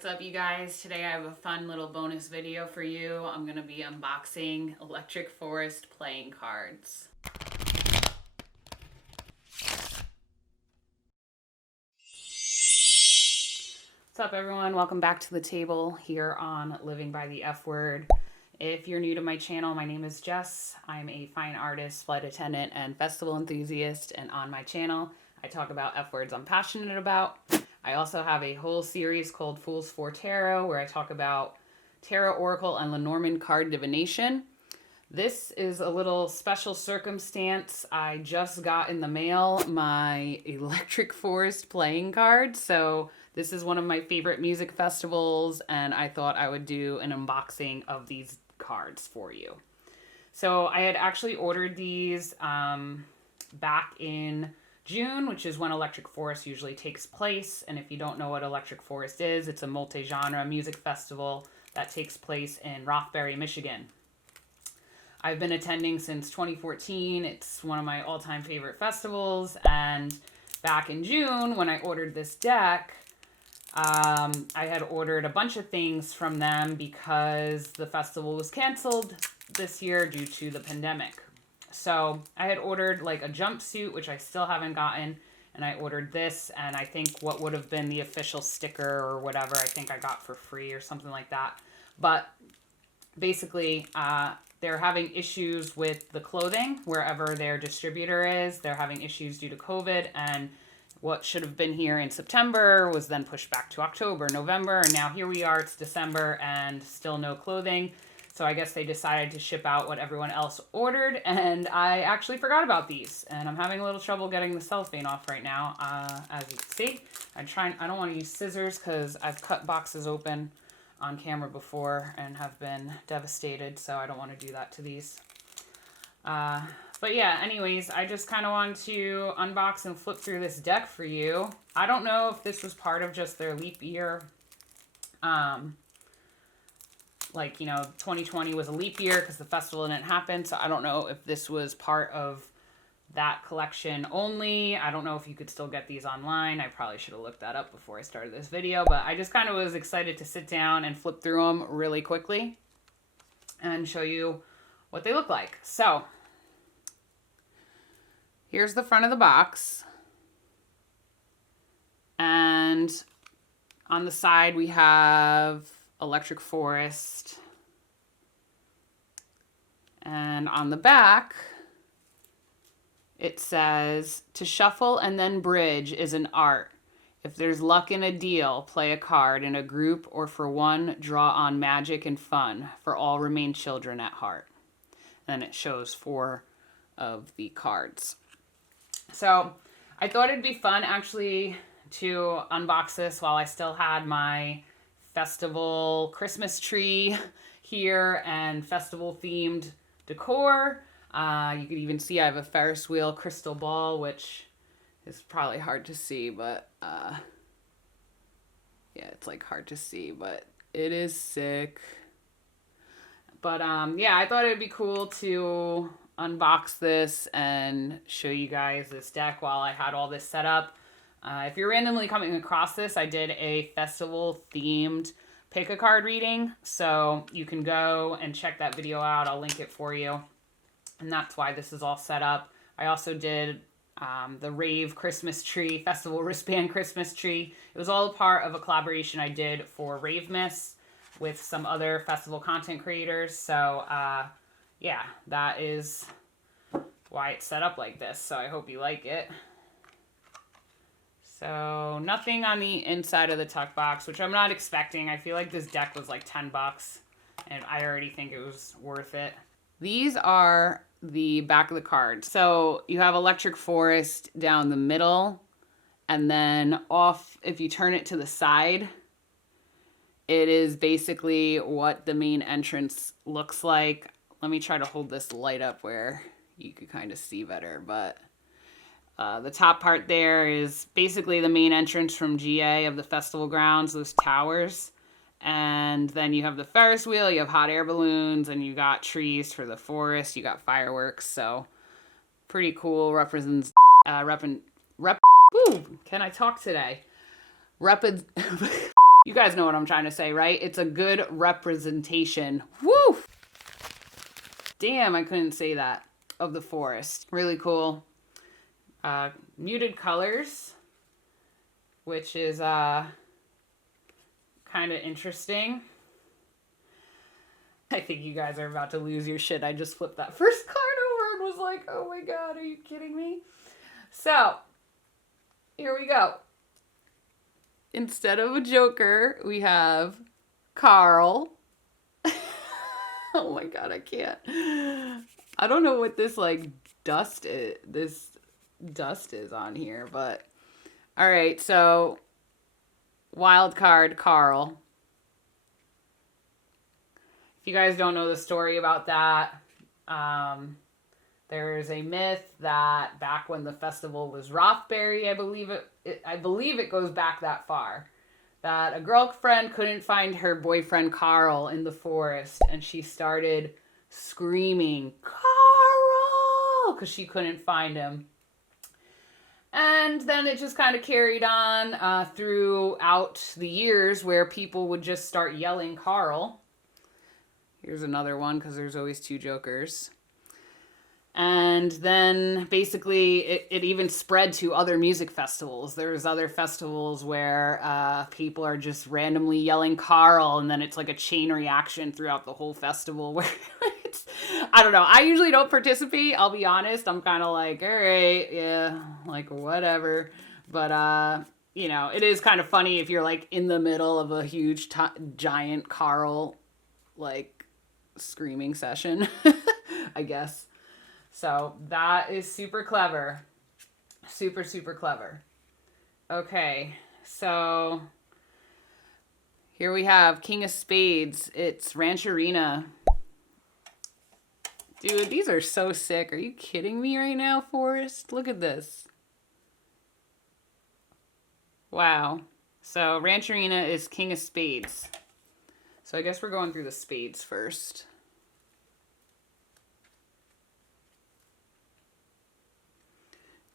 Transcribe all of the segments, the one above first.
What's up, you guys? Today I have a fun little bonus video for you. I'm going to be unboxing Electric Forest playing cards. What's up, everyone? Welcome back to the table here on Living by the F Word. If you're new to my channel, my name is Jess. I'm a fine artist, flight attendant, and festival enthusiast, and on my channel I talk about F words I'm passionate about. I also have a whole series called Fools for Tarot where I talk about tarot, oracle, and Lenormand card divination. This is a little special circumstance. I just got in the mail my Electric Forest playing card. So this is one of my favorite music festivals, and I thought I would do an unboxing of these cards for you. So I had actually ordered these back in June, which is when Electric Forest usually takes place. And if you don't know what Electric Forest is, it's a multi-genre music festival that takes place in Rothbury, Michigan. I've been attending since 2014. It's one of my all-time favorite festivals. And back in June, when I ordered this deck, I had ordered a bunch of things from them because the festival was canceled this year due to the pandemic. So I had ordered like a jumpsuit, which I still haven't gotten, and I ordered this, and I think what would have been the official sticker or whatever, I think I got for free or something like that. But basically, they're having issues with the clothing wherever their distributor is. They're having issues due to COVID, and what should have been here in September was then pushed back to October, November, and now here we are, it's December, and still no clothing. So I guess they decided to ship out what everyone else ordered, and I actually forgot about these, and I'm having a little trouble getting the cellophane off right now. As you can see, I don't want to use scissors because I've cut boxes open on camera before and have been devastated, so I don't want to do that to these. But yeah, anyways, I just kind of wanted to unbox and flip through this deck for you. I don't know if this was part of just their leap year. Like, you know, 2020 was a leap year because the festival didn't happen. So I don't know if this was part of that collection only. I don't know if you could still get these online. I probably should have looked that up before I started this video. But I just kind of was excited to sit down and flip through them really quickly and show you what they look like. So here's the front of the box. And on the side we have Electric Forest, and on the back it says, "To shuffle and then bridge is an art. If there's luck in a deal, play a card. In a group or for one, draw on magic and fun. For all remain children at heart." And then it shows 4 of the cards. So I thought it'd be fun actually to unbox this while I still had my festival Christmas tree here and festival themed decor. You can even see I have a Ferris wheel crystal ball, which is probably hard to see, but yeah, it's like hard to see, but it is sick. But yeah, I thought it'd be cool to unbox this and show you guys this deck while I had all this set up. If you're randomly coming across this, I did a festival-themed pick-a-card reading, so you can go and check that video out. I'll link it for you, and that's why this is all set up. I also did the Rave Christmas Tree, Festival Wristband Christmas Tree. It was all a part of a collaboration I did for Rave Miss with some other festival content creators, so yeah, that is why it's set up like this, so I hope you like it. So nothing on the inside of the tuck box, which I'm not expecting. I feel like this deck was like $10 and I already think it was worth it. These are the back of the cards. So you have Electric Forest down the middle, and then off, if you turn it to the side, it is basically what the main entrance looks like. Let me try to hold this light up where you could kind of see better, but the top part there is basically the main entrance from GA of the festival grounds, those towers. And then you have the Ferris wheel, you have hot air balloons, and you got trees for the forest, you got fireworks. So pretty cool. Represents, can I talk today? You guys know what I'm trying to say, right? It's a good representation. Woo! Damn, I couldn't say that. Of the forest. Really cool. Muted colors, which is kind of interesting. I think you guys are about to lose your shit. I just flipped that first card over and was like, oh my god, are you kidding me? So, here we go. Instead of a Joker, we have Carl. Oh my god, I can't. I don't know what this like dust is. This dust is on here, but all right. So wild card Carl. If you guys don't know the story about that, there's a myth that back when the festival was Rothbury, I believe it goes back that far, that a girlfriend couldn't find her boyfriend Carl in the forest, and she started screaming, Carl, because she couldn't find him. And then it just kind of carried on throughout the years where people would just start yelling Carl. Here's another one because there's always two Jokers. And then basically it even spread to other music festivals. There's other festivals where people are just randomly yelling Carl, and then it's like a chain reaction throughout the whole festival where it's, I don't know. I usually don't participate. I'll be honest. I'm kind of like, all right, yeah, like whatever. But, you know, it is kind of funny if you're like in the middle of a huge, giant Carl, like screaming session, I guess. So that is super clever. Super, super clever. Okay, so here we have King of Spades. It's Rancherina. Dude, these are so sick. Are you kidding me right now, Forrest? Look at this. Wow. So Rancherina is King of Spades. So I guess we're going through the spades first.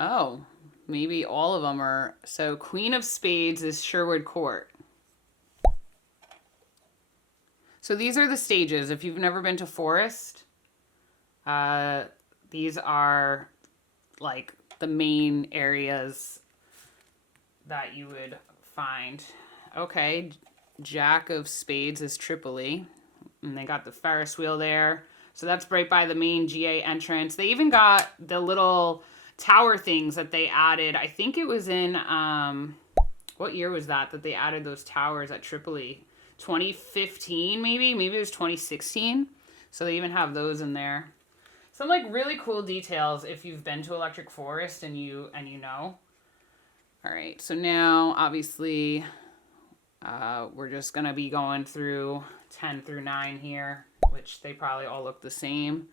Oh, maybe all of them are. So Queen of Spades is Sherwood Court. So these are the stages. If you've never been to Forest, these are like the main areas that you would find. Okay, Jack of Spades is Tripoli. And they got the Ferris wheel there. So that's right by the main GA entrance. They even got the little tower things that they added. I think it was in, what year was that they added those towers at Tripoli? 2015 maybe? Maybe it was 2016. So they even have those in there. Some like really cool details if you've been to Electric Forest and you know. All right, so now obviously we're just gonna be going through 10 through 9 here, which they probably all look the same.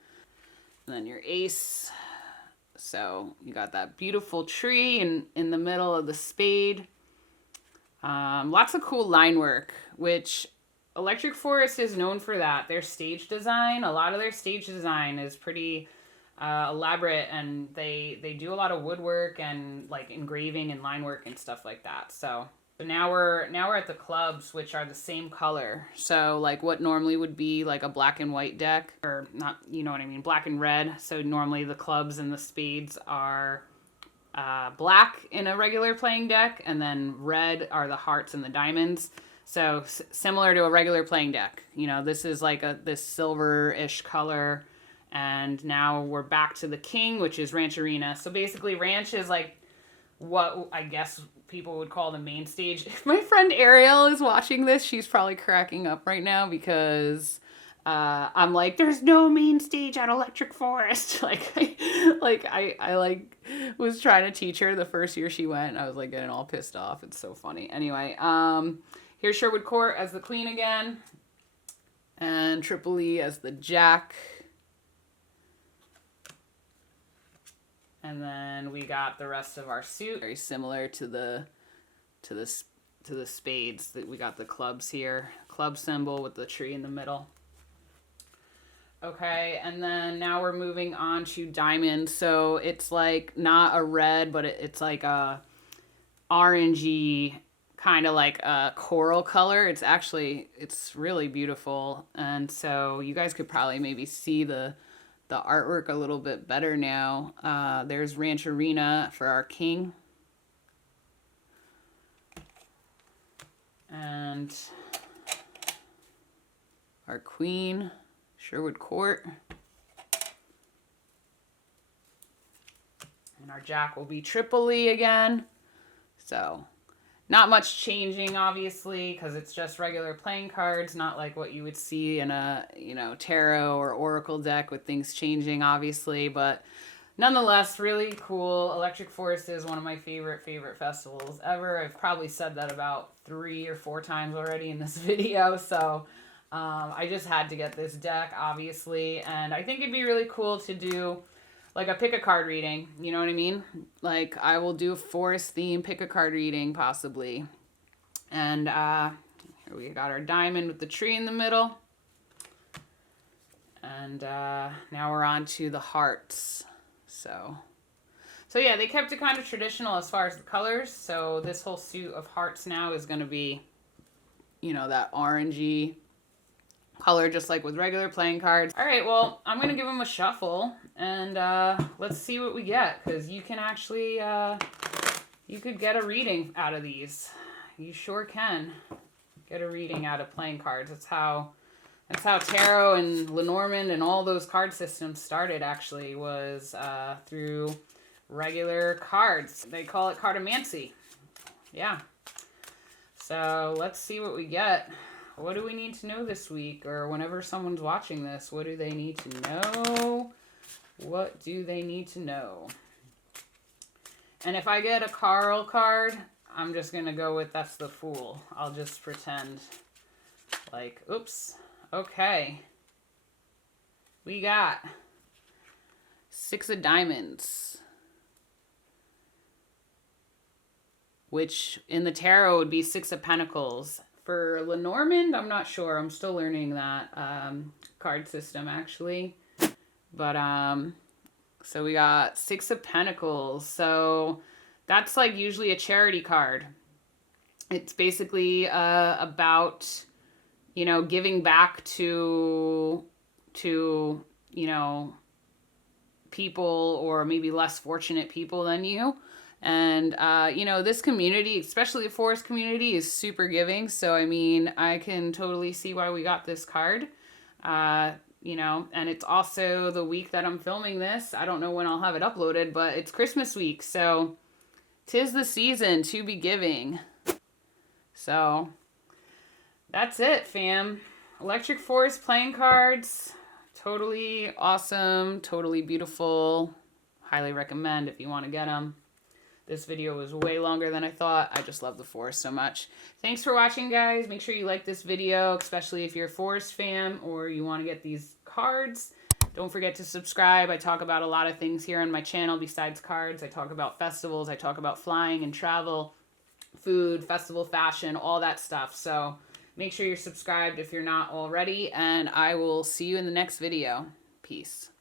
And then your ace. So you got that beautiful tree in the middle of the spade. Lots of cool line work, which Electric Forest is known for that. Their stage design, a lot of their stage design is pretty elaborate, and they do a lot of woodwork and like engraving and line work and stuff like that. So now we're at the clubs, which are the same color. So like what normally would be like a black and white deck, or not, you know what I mean, black and red. So normally the clubs and the spades are black in a regular playing deck, and then red are the hearts and the diamonds. So similar to a regular playing deck. You know, this is like this silver-ish color. And now we're back to the king, which is Rancherina. So basically Ranch is like what I guess people would call the main stage. If my friend Ariel is watching this, she's probably cracking up right now because I'm like, there's no main stage at Electric Forest. I was trying to teach her the first year she went. I was like getting all pissed off. It's so funny. Anyway, here's Sherwood Court as the queen again, and Tripoli as the jack. And then we got the rest of our suit, very similar to the spades. That we got the clubs here, club symbol with the tree in the middle. Okay, and then now we're moving on to diamonds. So it's like not a red, but it's like a orangey kind of like a coral color. It's really beautiful. And so you guys could probably maybe see the artwork a little bit better now. There's Rancherina for our king. And our queen, Sherwood Court. And our jack will be Tripoli again. So not much changing, obviously, because it's just regular playing cards, not like what you would see in a, tarot or oracle deck with things changing, obviously. But nonetheless, really cool. Electric Forest is one of my favorite festivals ever. I've probably said that about 3 or 4 times already in this video. So I just had to get this deck, obviously. And I think it'd be really cool to do like a pick a card reading, you know what I mean? Like I will do a forest theme pick a card reading possibly. And here we got our diamond with the tree in the middle. And now we're on to the hearts. So yeah, they kept it kind of traditional as far as the colors. So this whole suit of hearts now is going to be, that orangey color, just like with regular playing cards. All right, well, I'm going to give them a shuffle, and let's see what we get, because you can actually, you could get a reading out of these. You sure can get a reading out of playing cards. That's how tarot and Lenormand and all those card systems started, actually, was through regular cards. They call it Cartomancy. Yeah. So let's see what we get. What do we need to know this week? Or whenever someone's watching this, what do they need to know? What do they need to know? And if I get a Carl card, I'm just going to go with that's the Fool. I'll just pretend like, oops. Okay. We got 6 of Diamonds, which in the tarot would be 6 of Pentacles. For Lenormand, I'm not sure. I'm still learning that card system, actually. But, so we got 6 of Pentacles. So that's like usually a charity card. It's basically about, giving back to people, or maybe less fortunate people than you. And, this community, especially the forest community, is super giving. So, I mean, I can totally see why we got this card. And it's also the week that I'm filming this. I don't know when I'll have it uploaded, but it's Christmas week. So 'tis the season to be giving. So that's it, fam. Electric Forest playing cards. Totally awesome. Totally beautiful. Highly recommend if you want to get them. This video was way longer than I thought. I just love the forest so much. Thanks for watching, guys. Make sure you like this video, especially if you're a forest fan or you want to get these cards. Don't forget to subscribe. I talk about a lot of things here on my channel besides cards. I talk about festivals. I talk about flying and travel, food, festival fashion, all that stuff. So make sure you're subscribed if you're not already, and I will see you in the next video. Peace.